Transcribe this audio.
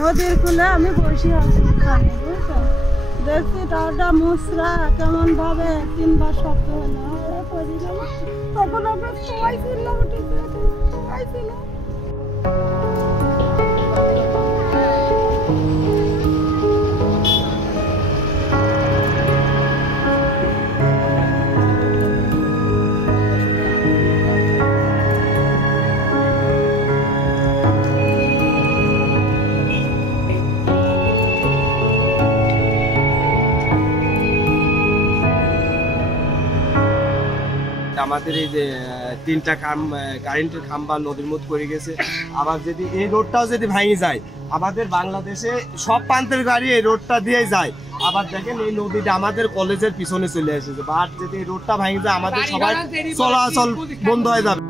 নদীর কূলে আমি বসে আছি এখানে, বুঝছো? দেখছি টাটা মুসরা কেমন ভাবে 3 বার শব্দ হলো, পড়ে গেল। তখন আমরা সবাই ছিল, উঠেছে সবাই ছিল। আমাদের এই যে 3টা কারেন্টের খাম্বা নদীর মধ্যে পড়ে গেছে। আবার যদি এই রোডটাও যদি ভেঙে যায়, আমাদের বাংলাদেশে সব প্রান্তের গাড়ি এই রোডটা দিয়ে যায়। আবার দেখেন এই নদীটা আমাদের কলেজের পিছনে চলে এসেছে। বাট যদি এই রোডটা ভেঙে যায়, আমাদের সবাই চলাচল বন্ধ হয়ে যাবে।